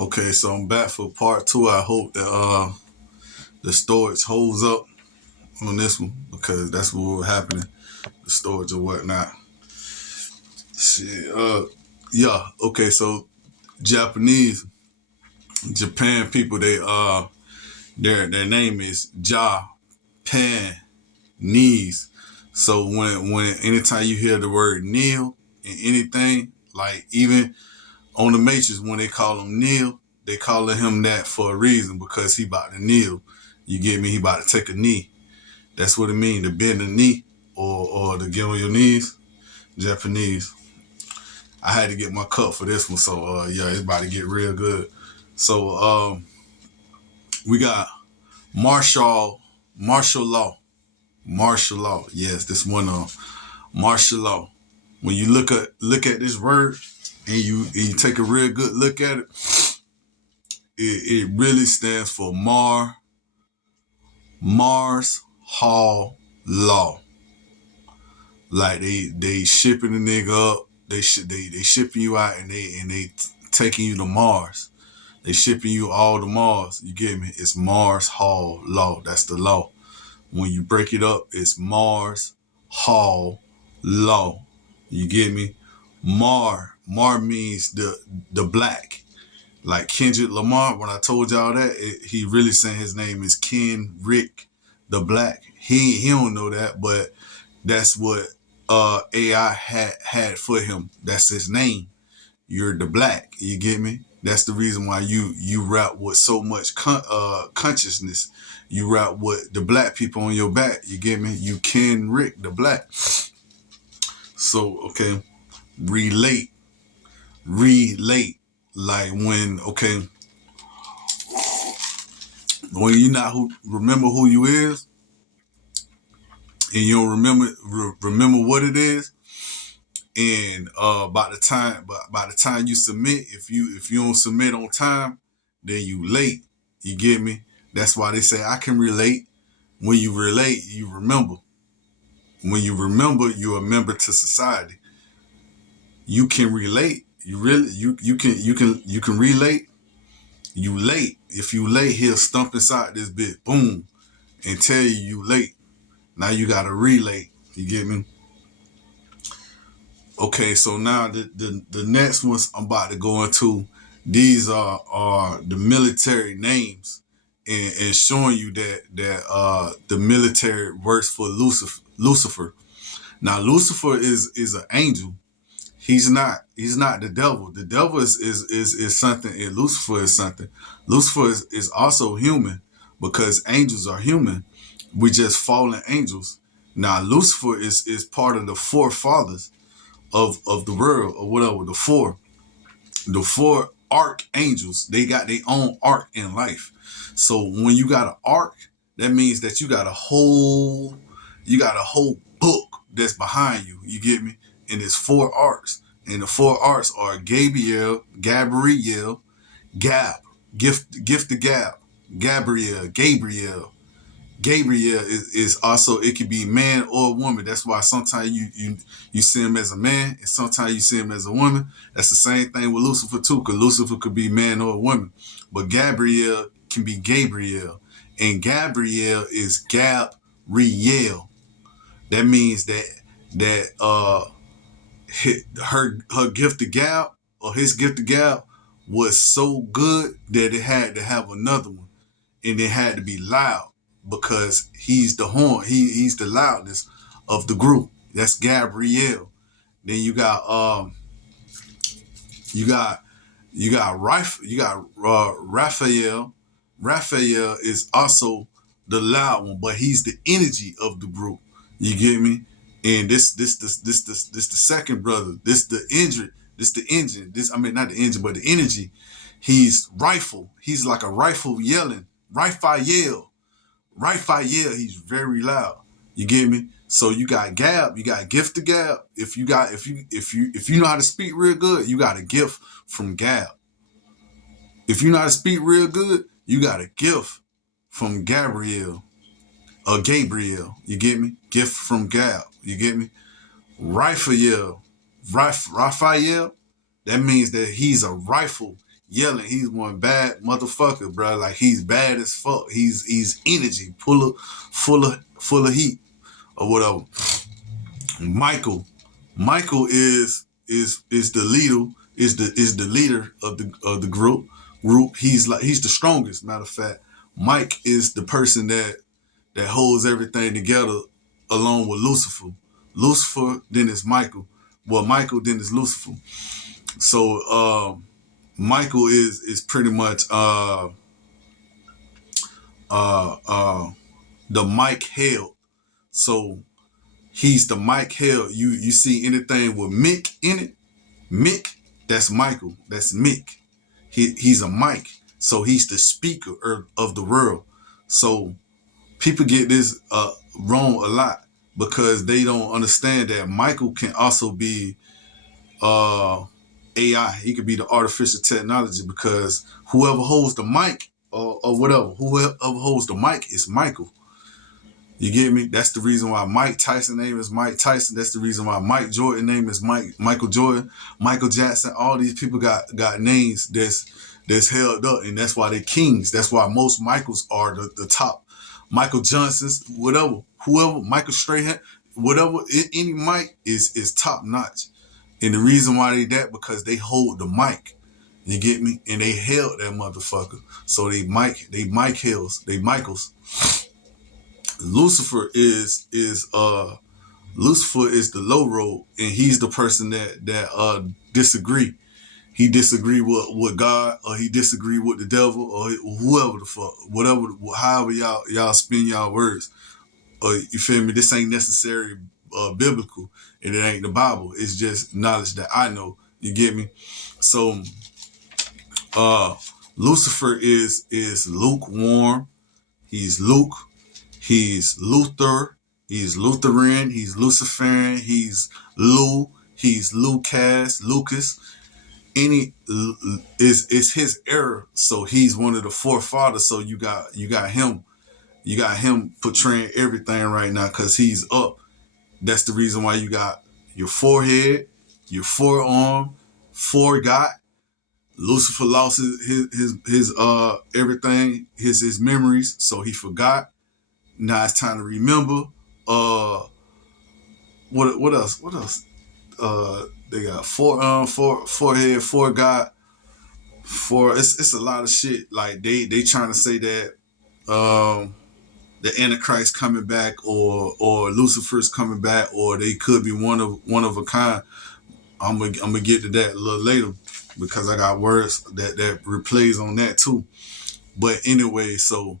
Okay, so I'm back for part two. I hope that the storage holds up on this one because that's what was happening, the storage or whatnot. Shit, yeah. Okay, so Japanese, Japan people, their name is Japanese. So when anytime you hear the word Neil in anything, like even on the Matrix when they call him Neil, they calling him that for a reason because he about to kneel. You get me? He about to take a knee. That's what it means to bend the knee or to get on your knees. Japanese. I had to get my cup for this one, so yeah, it's about to get real good. So we got martial martial law. Martial law. Yes, this one martial law. When you look at this word and you take a real good look at it, it really stands for Mars Hall Law. Like they shipping the nigga up, they shipping you out and they taking you to Mars. They shipping you all to Mars. You get me? It's Mars Hall Law. That's the law. When you break it up, it's Mars Hall Law. You get me? Mar means the black. Like Kendrick Lamar, when I told y'all that, he really saying his name is Ken Rick the Black. He don't know that, but that's what AI had for him. That's his name. You're the Black. You get me? That's the reason why you rap with so much consciousness. You rap with the black people on your back. You get me? You Ken Rick the Black. So okay, relate, relate. Like when you not remember who you is and you don't remember what it is, and by the time you submit, if you don't submit on time, then you late. You get me? That's why they say I can relate. When you relate, you remember. When you remember, you're a member to society. You can relate. You can relate. You late. If you late, he'll stump inside this bit, boom, and tell you late. Now you gotta relate. You get me? Okay, so now the next ones I'm about to go into, these are the military names and showing you that the military works for Lucifer. Now Lucifer is an angel. He's not the devil. The devil is something and Lucifer is something. Lucifer is also human because angels are human. We just fallen angels. Now Lucifer is part of the forefathers of the world or whatever. The four archangels, they got their own arc in life. So when you got an arc, that means that you got a whole book that's behind you. You get me? And it's four arcs. And the four arcs are Gabriel, Gab, gift the Gab, Gabriel, Gabriel is also, it could be man or woman. That's why sometimes you see him as a man and sometimes you see him as a woman. That's the same thing with Lucifer too, because Lucifer could be man or woman. But Gabriel can be Gabriel. And Gabriel is Gabriel. That means that her gift to Gab or his gift to Gab was so good that it had to have another one. And it had to be loud because he's the horn. He's the loudness of the group. That's Gabriel. Then you got Raphael. Raphael is also the loud one, but he's the energy of the group. You get me? And this the second brother. This the engine. This the engine. This, I mean, not the engine, but the energy. He's rifle. He's like a rifle yelling. Raphael. Raphael. He's very loud. You get me? So you got Gab. You got gift to Gab. If you know how to speak real good, you got a gift from Gab. If you know how to speak real good, you got a gift from Gabriel or Gabriel. You get me? Gift from Gab. You get me? Raphael. Raphael. That means that he's a rifle yelling. He's one bad motherfucker, bro. Like he's bad as fuck. He's energy, full of heat or whatever. Michael is the leader, is the leader of the group. He's the strongest. Matter of fact, Mike is the person that holds everything together along with Lucifer. Lucifer, then it's Michael. Well, Michael, then it's Lucifer. So Michael is pretty much the Mike held. So he's the Mike held. You see anything with Mick in it? Mick, that's Michael. That's Mick. He's a Mike. So he's the speaker of the world. So people get this wrong a lot because they don't understand that Michael can also be AI. He could be the artificial technology because whoever holds the mic or whatever, whoever holds the mic is Michael. You get me? That's the reason why Mike Tyson name is Mike Tyson. That's the reason why Mike Jordan name is Michael Jordan, Michael Jackson. All these people got names that's held up, and that's why they're kings. That's why most Michaels are the top. Michael Johnson's, whatever, whoever, Michael Strahan, whatever, any Mike is top notch. And the reason why they that because they hold the mic. You get me? And they held that motherfucker. So they Michaels. Lucifer is Lucifer is the low road, and he's the person that disagree. He disagree with God, or he disagree with the devil, or whoever the fuck, whatever, however y'all spin y'all words. You feel me? This ain't necessarily biblical, and it ain't the Bible. It's just knowledge that I know. You get me? So Lucifer is lukewarm. He's Luke. He's Luther. He's Lutheran. He's Luciferian. He's Lou. He's Lucas. Any is his error. So he's one of the forefathers. So you got him. You got him portraying everything right now because he's up. That's the reason why you got your forehead, your forearm, forgot. Lucifer lost his everything, his memories, so he forgot. Now it's time to remember. What else? What else? They got forehead, forgot, for it's a lot of shit. Like they trying to say that the Antichrist coming back or Lucifer's coming back or they could be one of a kind. I'm gonna get to that a little later because I got words that replays on that too. But anyway, so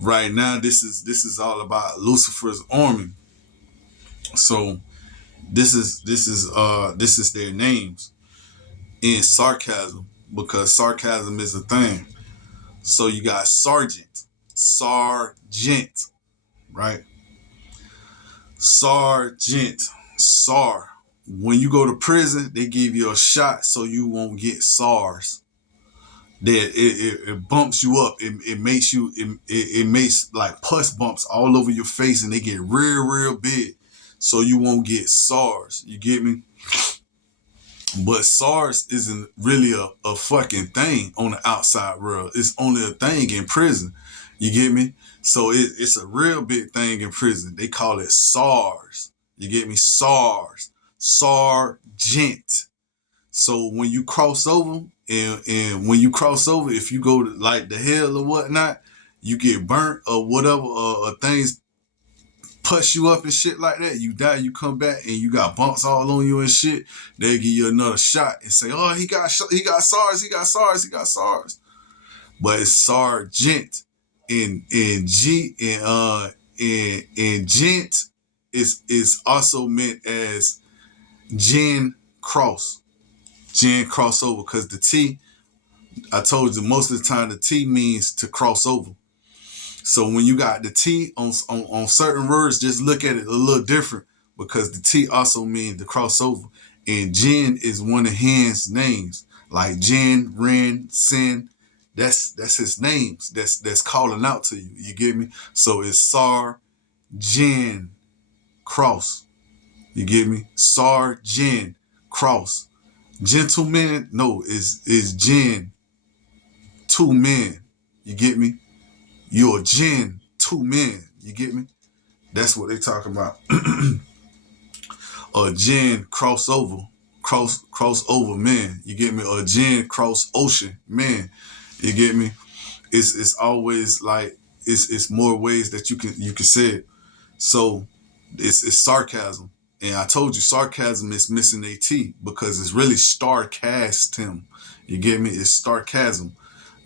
right now this is all about Lucifer's army. So this is their names in sarcasm because sarcasm is a thing. So you got sergeant, right? Sergeant, SAR. When you go to prison, they give you a shot so you won't get SARS. That it bumps you up. It makes you it makes like pus bumps all over your face and they get real big. So you won't get SARS. You get me? But SARS isn't really a fucking thing on the outside world. It's only a thing in prison. You get me? So it's a real big thing in prison. They call it SARS. You get me? SARS. Sergeant. So when you cross over, and when you cross over, if you go to like the hell or whatnot, you get burnt or whatever, things push you up and shit like that. You die, you come back, and you got bumps all on you and shit. They give you another shot and say, "Oh, he got SARS, he got SARS, he got SARS." But it's sergeant in G in gent is also meant as Gen cross. Gen crossover because the T, I told you most of the time the T means to cross over. So when you got the T on certain words, just look at it a little different because the T also means the crossover. And Jen is one of Hen's names, like Jen, Ren, Sin. That's his names. That's calling out to you. You get me? So it's Sar, Jen, Cross. You get me? Sar, Jen, Cross. Gentleman, no, is Jen. two men. You get me? You're a jinn, two men. You get me? That's what they talking about. A jinn crossover man. You get me? A jinn cross ocean man. You get me? It's always like it's more ways that you can say it. So it's sarcasm. And I told you sarcasm is missing a T because it's really starcasm. You get me? It's sarcasm.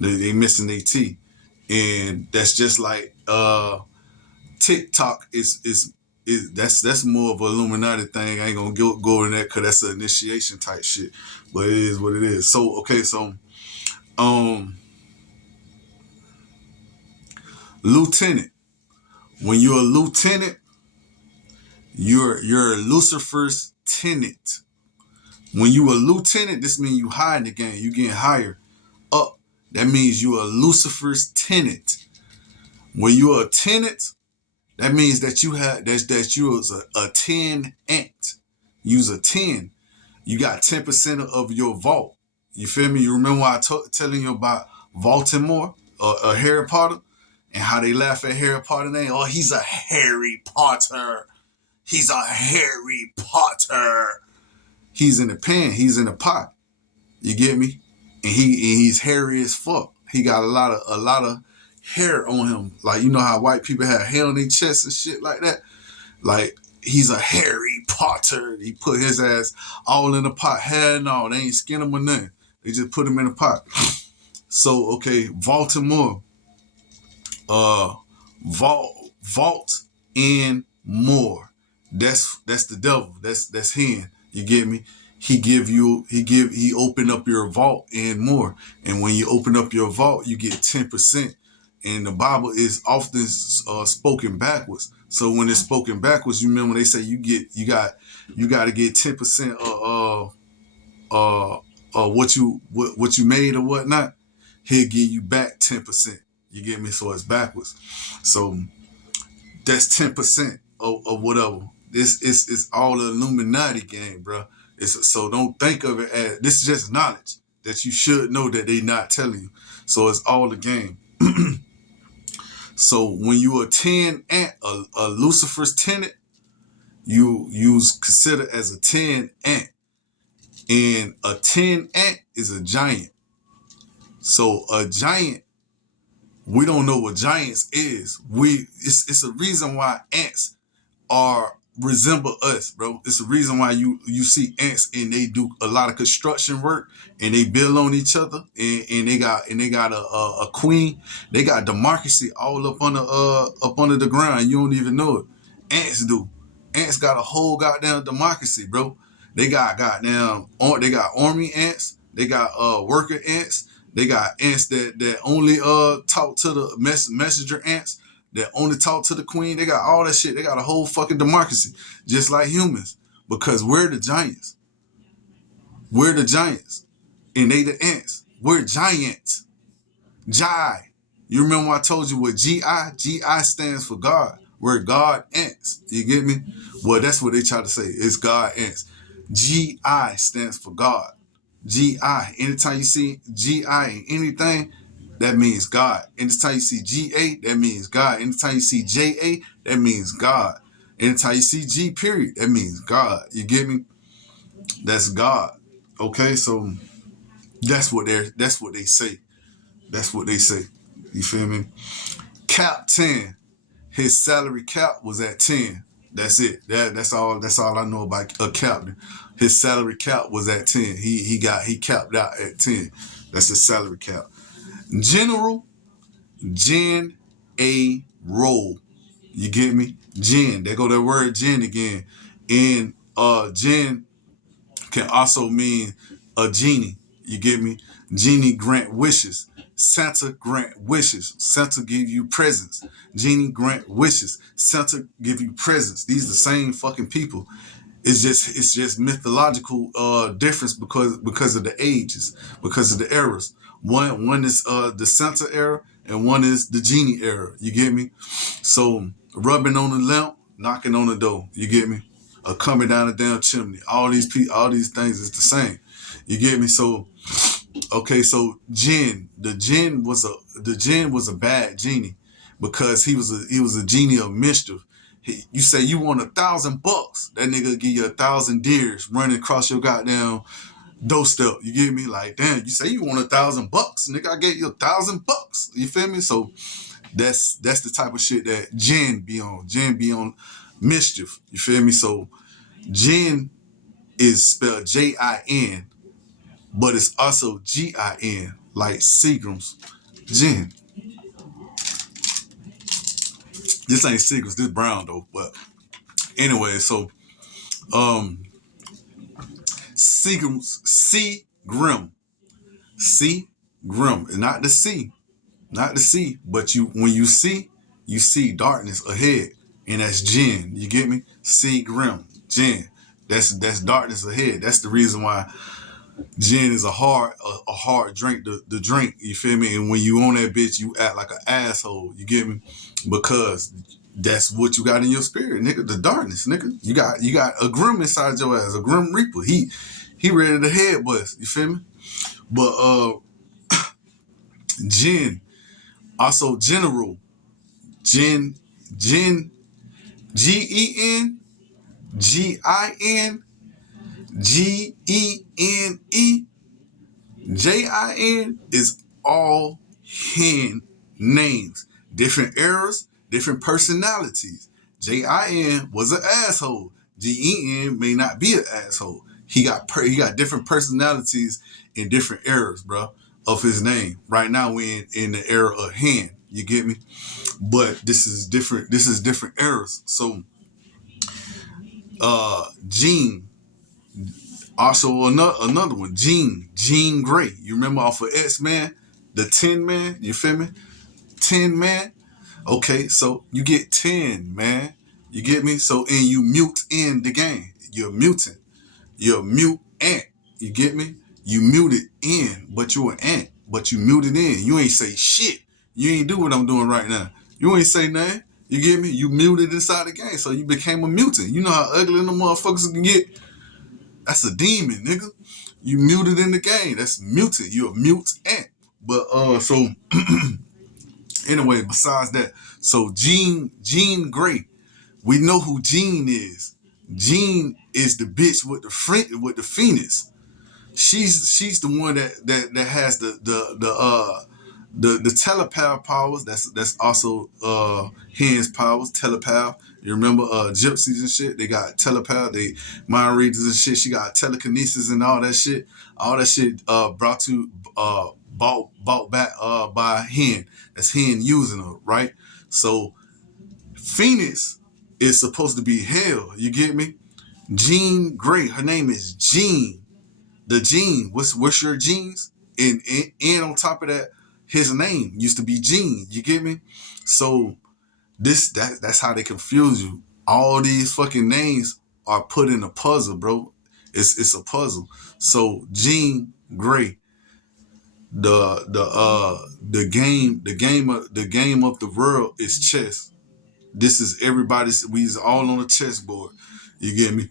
They missing a T. And that's just like TikTok is that's more of an Illuminati thing. I ain't gonna go in that because that's an initiation type shit. But it is what it is. So okay, so lieutenant. When you're a lieutenant, you're Lucifer's tenant. When you a lieutenant, this means you high in the game. You getting higher up. That means you are Lucifer's tenant. When you're a tenant, that means that you was a 10 ant. You's a 10. You got 10% of your vault. You feel me? You remember why telling you about Baltimore, Harry Potter, and how they laugh at Harry Potter name? Oh, he's a Harry Potter. He's a Harry Potter. He's in the pan. He's in the pot. You get me? And he's hairy as fuck. He got a lot of hair on him. Like, you know how white people have hair on their chest and shit like that? Like, he's a Harry Potter. He put his ass all in the pot. Hair and all. They ain't skin him or nothing. They just put him in the pot. So, okay, Baltimore. Vault and more. That's the devil. That's him. You get me? He open up your vault and more. And when you open up your vault, you get 10%. And the Bible is often spoken backwards. So when it's spoken backwards, you remember when they say you got to get 10% what you made or whatnot. He'll give you back 10%. You get me? So it's backwards. So that's 10% of whatever. This is all the Illuminati game, bro. So don't think of it as this is just knowledge that you should know that they not telling you. So it's all the game. So when you a 10 ant, a Lucifer's tenant, you's considered as a 10 ant. And a 10 ant is a giant. So a giant, we don't know what giants is. It's a reason why ants resemble us, bro. It's a reason why you see ants and they do a lot of construction work and they build on each other and they got a queen. They got democracy all up under the ground. You don't even know it. Ants do. Ants got a whole goddamn democracy, bro. They got army ants. They got worker ants. They got ants that only talk to the messenger ants. That only talk to the queen. They got all that shit. They got a whole fucking democracy, just like humans, because we're the giants. We're the giants, and they the ants. We're giants. Jai. You remember when I told you what G-I? G-I stands for God. We're God ants. You get me? Well, that's what they try to say. It's God ants. G-I stands for God. G-I. Anytime you see G-I in anything, that means God. Anytime you see G-A, that means God. Anytime you see J-A, that means God. Anytime you see G period, that means God. You get me? That's God. Okay, so that's what they say. That's what they say. You feel me? Cap 10. His salary cap was at 10. That's it. That's all I know about a captain. His salary cap was at 10. He capped out at 10. That's his salary cap. General, Gen A role. You get me? Gen. There go that word gen again. And gen can also mean a genie. You get me? Genie grant wishes. Santa grant wishes. Santa give you presents. Genie grant wishes. Santa give you presents. These are the same fucking people. It's just mythological difference because of the ages, because of the eras. One is the Santa era and one is the genie era. You get me? So rubbing on the lamp, knocking on the door. You get me? Coming down the damn chimney. All these things is the same. You get me? So Okay, so the jinn was a bad genie because he was a genie of mischief. You say you want $1,000, that nigga give you 1,000 deers running across your goddamn doorstep. You get me? Like, damn, you say you want $1,000, nigga, I gave you $1,000. You feel me? So that's the type of shit that jinn be on. Jinn be on mischief. You feel me? So jinn is spelled Jin, but it's also Gin, like Seagram's gin. This ain't Seagram's, this brown though. But anyway, so Seagram's, C Grim, not the C, not the C, but when you see darkness ahead, and that's gin. You get me? C Grim, gin. That's darkness ahead. That's the reason why gin is a hard drink to drink. You feel me? And when you on that bitch, you act like an asshole. You get me? Because that's what you got in your spirit, nigga. The darkness, nigga. You got a grim inside your ass, a grim reaper. He ready to head bust. You feel me? But gin, also general, gin, GEN, GIN, GENE. Jin is all hen names, different eras, different personalities. Jin was an asshole. Gen may not be an asshole. He got different personalities in different eras, bro, of his name. Right now we in the era of hen. You get me? But this is different. This is different eras. So, Gene. Also another one, Jean Grey. You remember off of X-Men, the Tin Man? You feel me? Tin Man. Okay, so you get 10, man. You get me? So and you mute in the game. You're a mutant. You're a mute ant. You get me? You muted in, but you an ant. But you muted in. You ain't say shit. You ain't do what I'm doing right now. You ain't say nothing. You get me? You muted inside the game, so you became a mutant. You know how ugly them motherfuckers can get? That's a demon, nigga. You muted in the game. That's mutant. You're a mute ant. But so anyway, besides that, so Jean Grey, we know who Jean is. Jean is the bitch with the phoenix. She's the one that has the telepath powers. That's also Hen's powers, telepath. You remember gypsies and shit? They got telepath, they mind readers and shit. She got telekinesis and all that shit. All that shit bought back by Hen. That's Hen using her, right? So Phoenix is supposed to be hell. You get me? Jean Grey. Her name is Jean. The Gene. What's your genes? And on top of that, his name used to be Gene. You get me? So that's how they confuse you. All these fucking names are put in a puzzle, bro. It's a puzzle. So Jean Grey, the game of the world is chess. This is everybody's. We's all on a chessboard. You get me?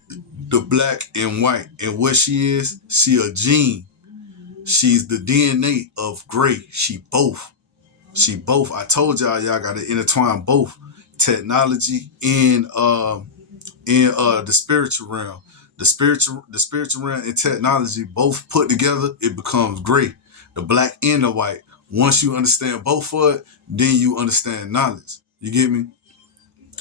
The black and white, and what she is, she a gene. She's the DNA of Grey. She both. She both. I told y'all gotta intertwine both technology and the spiritual realm. The spiritual realm and technology both put together, it becomes Grey. The black and the white. Once you understand both of it, then you understand knowledge. You get me?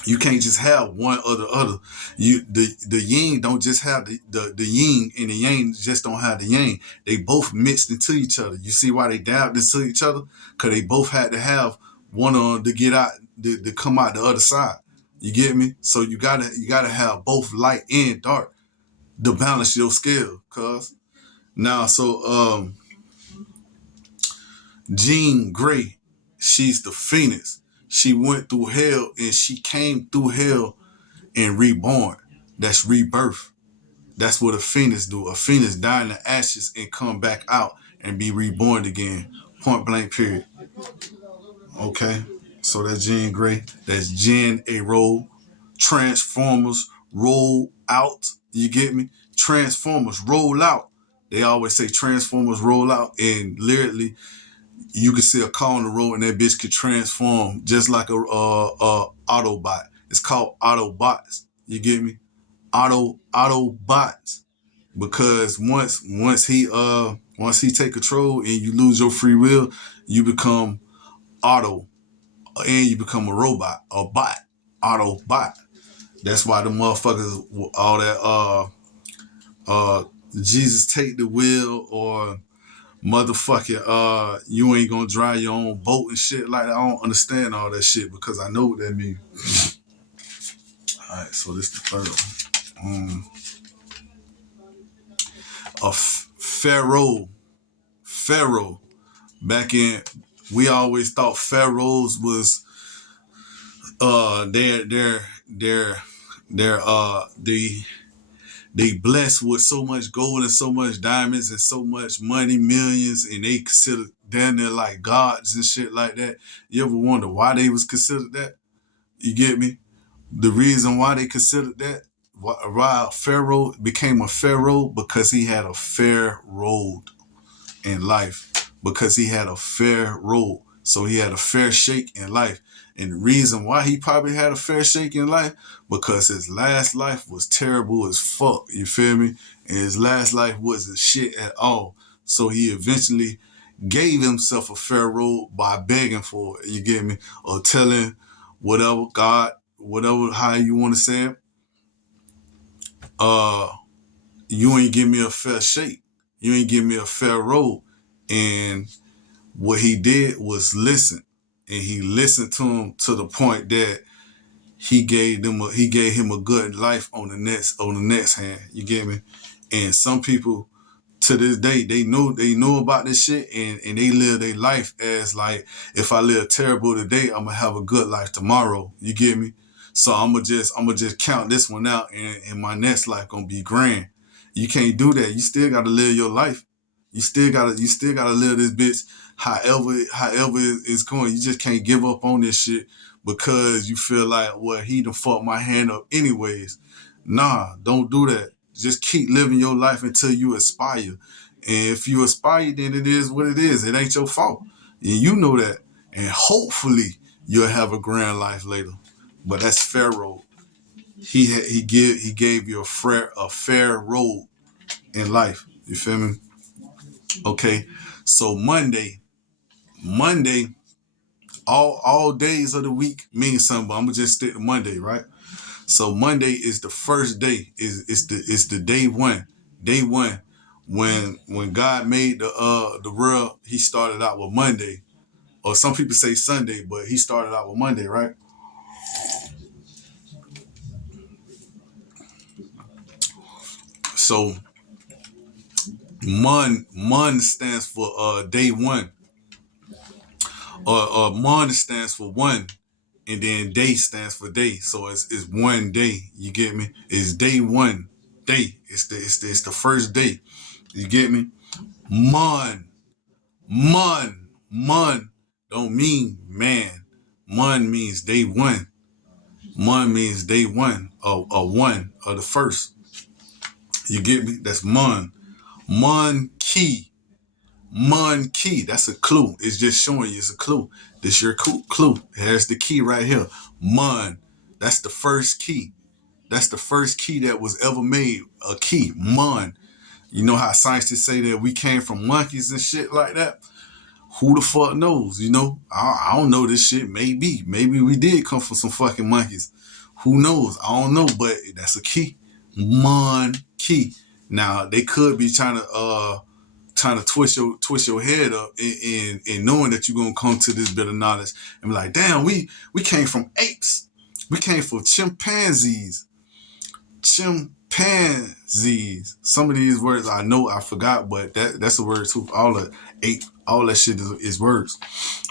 You can't just have one or the other. The yin don't just have the yin, and the yang just don't have the yang. They both mixed into each other. You see why they dabbed into each other? Because they both had to have one on to get out to come out the other side. You get me? So you gotta have both light and dark to balance your scale. Cause now Jean Grey, she's the phoenix. She went through hell and she came through hell and reborn. That's rebirth. That's what a phoenix do. A phoenix die in the ashes and come back out and be reborn again. Point blank period. Okay. So that's Jean Grey. That's Jen A. Roll. Transformers roll out. You get me? Transformers roll out. They always say Transformers roll out, and literally you can see a car on the road and that bitch could transform just like a Autobot. It's called Autobots. You get me? Autobots. Because once he take control and you lose your free will, you become auto, and you become a robot, a bot, Autobot. That's why the motherfuckers all that Jesus take the wheel, or motherfucking you ain't gonna drive your own boat and shit like that. I don't understand all that shit because I know what that means. All right, so this the third one. Pharaoh. Back in, we always thought pharaohs was they blessed with so much gold and so much diamonds and so much money, millions, and they considered damn near like gods and shit like that. You ever wonder why they was considered that? You get me? The reason why they considered that, why Pharaoh became a pharaoh, because he had a fair road in life, because he had a fair road. So he had a fair shake in life. And the reason why he probably had a fair shake in life, because his last life was terrible as fuck. You feel me? And his last life wasn't shit at all. So he eventually gave himself a fair road by begging for it. You get me? Or telling whatever God, whatever, how you want to say it, you ain't give me a fair shake. You ain't give me a fair road. And what he did was listen, and he listened to him to the point that he gave him a good life on the next hand. You get me? And some people to this day, they know about this shit, and they live their life as like, if I live terrible today, I'm gonna have a good life tomorrow. You get me? So I'm gonna just count this one out, and my next life gonna be grand. You can't do that. You still gotta live your life. You still gotta live this bitch however it's going. You just can't give up on this shit because you feel like, well, he done fucked my hand up anyways. Nah, don't do that. Just keep living your life until you aspire. And if you aspire, then it is what it is. It ain't your fault. And you know that. And hopefully you'll have a grand life later. But that's Pharaoh. He gave you a fair road in life. You feel me? Okay. So Monday, all days of the week mean something, but I'm gonna just stick to Monday, right? So Monday is the first day. Is the day one. Day one. When God made the world, he started out with Monday. Or some people say Sunday, but he started out with Monday, right? So Mon stands for day one. Or Mon stands for one. And then day stands for day. So it's one day. You get me? It's day one. Day. It's the first day. You get me? Mon. Mon don't mean man. Mon means day one. Mon means day one, one, or the first. You get me? That's Mon. Mon key. Mon key. That's a clue. It's just showing you it's a clue. This your clue. Here's the key right here. Mon. That's the first key. That's the first key that was ever made. A key. Mon. You know how scientists say that we came from monkeys and shit like that? Who the fuck knows? You know, I don't know this shit. Maybe we did come from some fucking monkeys. Who knows? I don't know, but that's a key. Mon key. Now they could be trying to twist your head up in knowing that you're gonna come to this bit of knowledge and be like, damn, we came from apes. We came from chimpanzees. Chimpanzees. Some of these words I know I forgot, but that's a word too. All that shit is words.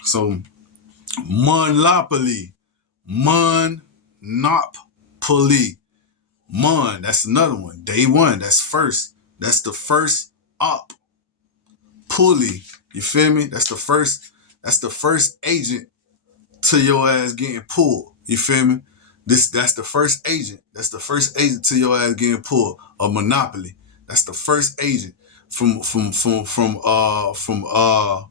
So monopoly, monopoly, mon. That's another one. Day one. That's first. That's the first op pulley. You feel me? That's the first. That's the first agent to your ass getting pulled. You feel me? That's the first agent. That's the first agent to your ass getting pulled. A monopoly. That's the first agent. from from from from uh from uh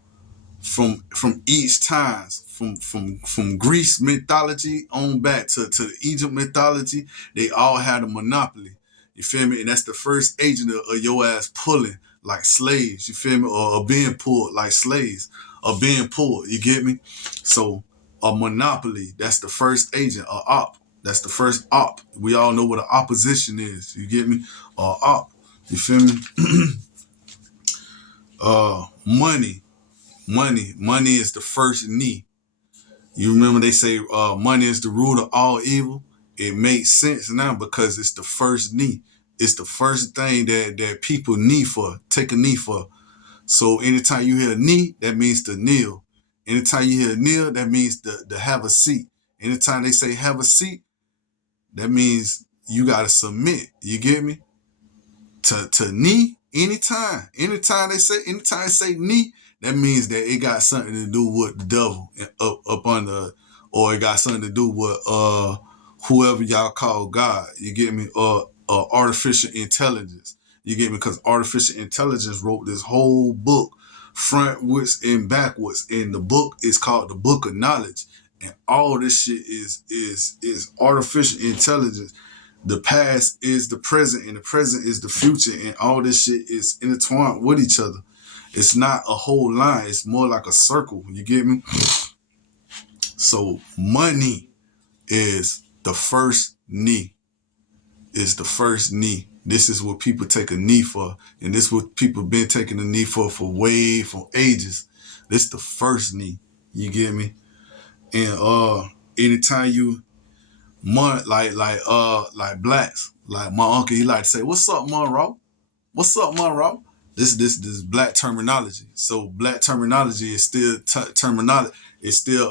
from each times from Greece mythology on back to the Egypt mythology. They all had a monopoly. You feel me? And that's the first agent of your ass pulling like slaves. You feel me? Or being pulled like slaves, or being pulled. You get me? So a monopoly. That's the first agent. A op. That's the first op. We all know what an opposition is. You get me? Op. You feel me? Money. Money is the first knee. You remember they say money is the root of all evil? It makes sense now because it's the first knee. It's the first thing that people knee for, take a knee for. So anytime you hear knee, that means to kneel. Anytime you hear kneel, that means to have a seat. Anytime they say have a seat, that means you gotta submit. You get me? To knee, anytime they say knee, that means that it got something to do with the devil up under, or it got something to do with whoever y'all call God. You get me? Or artificial intelligence. You get me? Because artificial intelligence wrote this whole book frontwards and backwards, and the book is called the Book of Knowledge, and all this shit is artificial intelligence. The past is the present, and the present is the future, and all this shit is intertwined with each other. It's not a whole line, it's more like a circle. You get me? So money is the first knee. Is the first knee. This is what people take a knee for, and this is what people been taking a knee for ages. This is the first knee. You get me? And anytime you like blacks. Like my uncle, he like to say, "What's up, Monroe? What's up, Monroe?" This black terminology. So black terminology is still terminology. It's still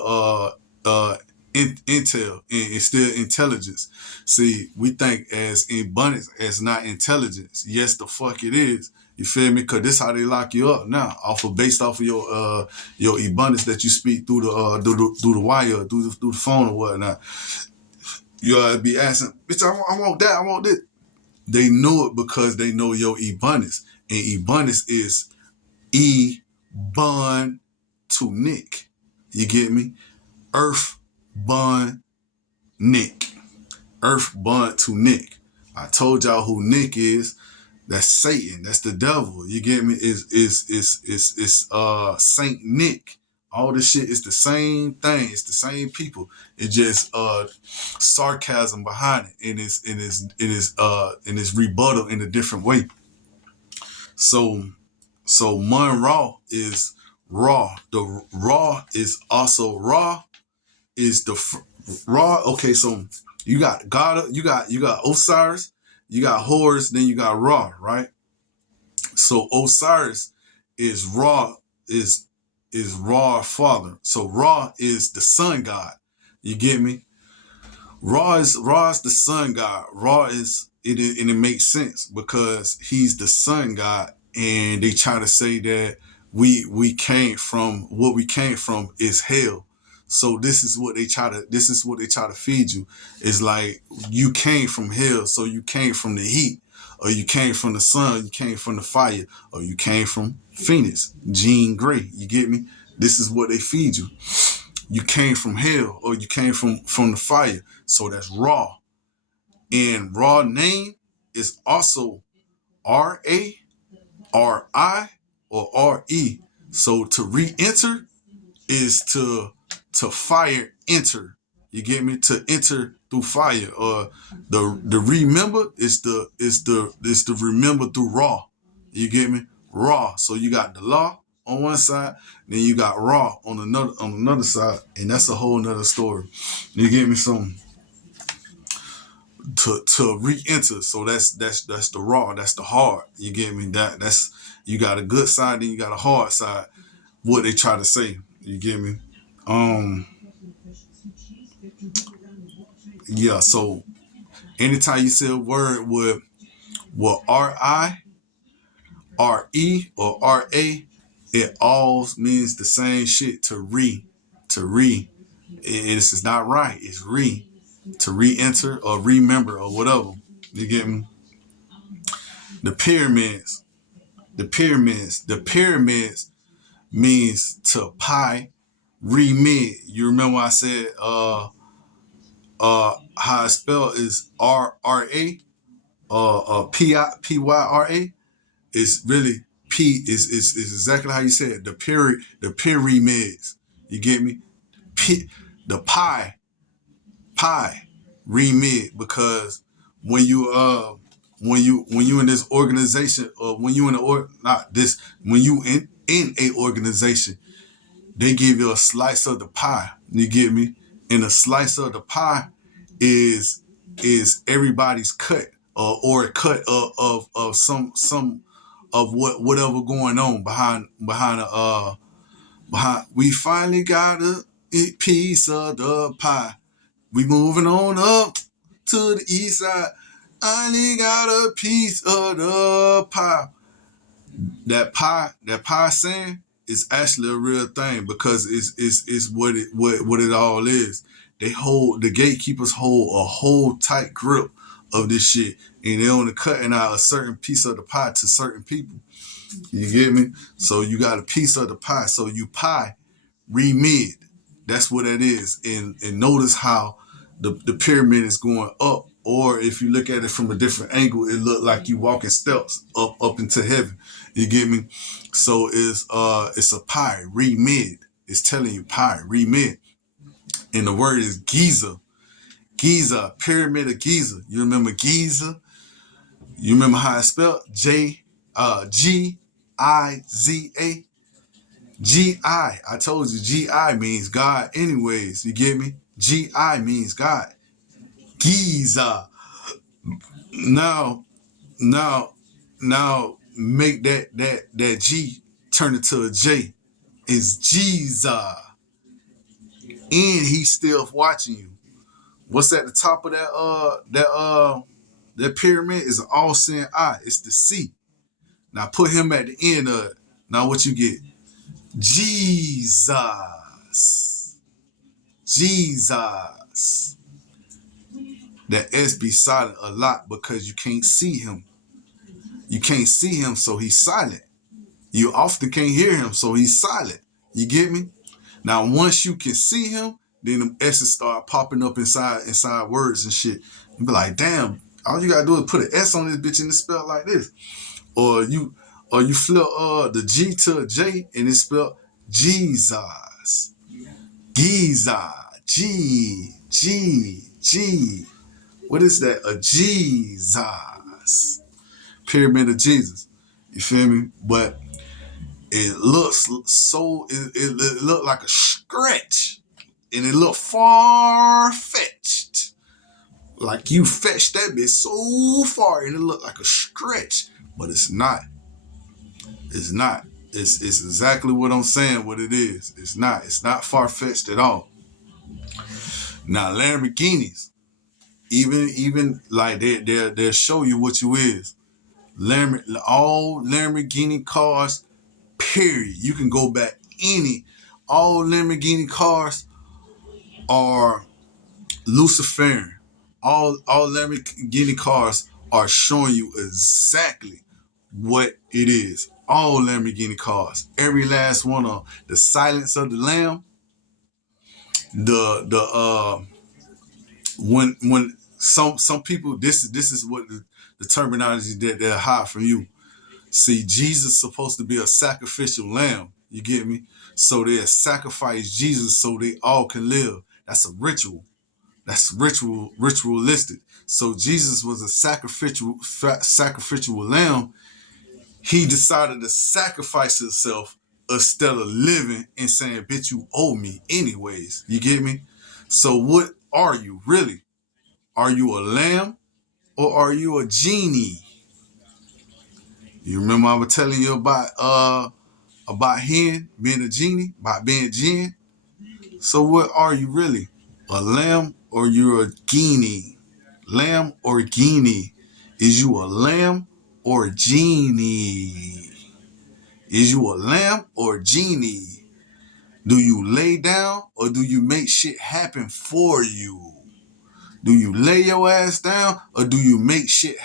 intel, and it's still intelligence. See, we think as abundance as not intelligence. Yes, the fuck it is. You feel me? Cause this how they lock you up now, based off of your abundance that you speak through the wire, through the phone or whatnot. You'll be asking, bitch, I want that, I want this. They know it because they know your Ebunnis. And Ebunnis is E-Bun to Nick. You get me? Earth Bun Nick. Earth Bun to Nick. I told y'all who Nick is. That's Satan. That's the devil. You get me? Is Saint Nick. All this shit is the same thing. It's the same people. It just sarcasm behind it, and it's rebuttal in a different way. So Mun Ra is Ra. The Ra is also Ra is the Ra. Okay, so you got God, you got Osiris, you got Horus, then you got Ra, right? So Osiris is Ra is Ra father. So Ra is the sun god. You get me? Ra is the sun god. Ra is it, and it makes sense because he's the sun god, and they try to say that we came from what we came from is hell. So this is what they try to feed you. It's like you came from hell, so you came from the heat, or you came from the sun, you came from the fire, or you came from Phoenix, Jean Grey. You get me? This is what they feed you. You came from hell, or you came from the fire. So that's Ra. And Ra name is also R-A, R-I, or R-E. So to re-enter is to fire enter. You get me? To enter through fire. Or the remember is the remember through Ra. You get me? Ra. So you got the law on one side, then you got Ra on another side, and that's a whole nother story. You get me? Some to re-enter. So that's the Ra. That's the hard. You get me? That's you got a good side, then you got a hard side. What they try to say. You get me? Um, yeah. So anytime you say a word with R-I, R-E, or R-A, it all means the same shit. To re. It's not right. It's to re-enter or remember or whatever. You get me? The pyramids. The pyramids. The pyramids means to pi remid. You remember I said how I spell is R-R-A P-Y-R-A. It's really P is exactly how you say it. The pyramids. You get me? P the pi remid, because when you in this organization, or when you in a or not this when you in a organization, they give you a slice of the pie. You get me? And a slice of the pie is everybody's cut, or a cut of some of whatever going on behind. We finally got a piece of the pie. We moving on up to the east side. I only got a piece of the pie. That pie saying is actually a real thing, because it's what it all is. The gatekeepers hold a whole tight grip of this shit, and they only cutting out a certain piece of the pie to certain people. You get me? So you got a piece of the pie. So you pie remid. That's what that is. And notice how the pyramid is going up. Or if you look at it from a different angle, it look like you walking steps up into heaven. You get me? So it's a pie remid. It's telling you pie remid. And the word is Giza. Giza, pyramid of Giza. You remember Giza? You remember how it's spelled? Giza. Gi. I told you Gi means God anyways. You get me? Gi means God. Giza. Now, now, now make that G turn into a J. It's Jesus. And he's still watching you. What's at the top of that pyramid is an all-seeing eye. It's the C. Now put him at the end of it. Now what you get? Jesus. Jesus. That S be silent a lot because you can't see him. You can't see him, so he's silent. You often can't hear him, so he's silent. You get me? Now, once you can see him, then the S's start popping up inside words and shit. You be like, damn, all you gotta do is put an S on this bitch and it's spelled like this. Or you flip the G to a J and it's spelled Jesus. Giza. G. What is that? A Jesus. Pyramid of Jesus. You feel me? But it looks so, it looked like a stretch. And it looked far-fetched. Like you fetched that bitch so far and it looked like a stretch. But it's not. It's not. It's exactly what I'm saying, what it is. It's not. It's not far-fetched at all. Now, Lamborghinis, even like they'll show you what you is. All Lamborghini cars, period. You can go back all Lamborghini cars are Luciferian. All Lamborghini cars are showing you exactly what it is. All Lamborghini cars, every last one of them. The Silence of the Lamb, when some people, this is what the terminology that they'll hide from you. See, Jesus is supposed to be a sacrificial lamb. You get me? So they sacrifice Jesus so they all can live. That's a ritual. That's ritualistic. So Jesus was a sacrificial lamb. He decided to sacrifice himself instead of living and saying, bitch, you owe me anyways. You get me? So what are you really? Are you a lamb or are you a genie? You remember I was telling you about hen being a genie, about being jinn? So what are you really? A lamb or you're a genie? Lamb or genie? Is you a lamb or a genie? Is you a lamb or a genie? Do you lay down or do you make shit happen for you? Do you lay your ass down or do you make shit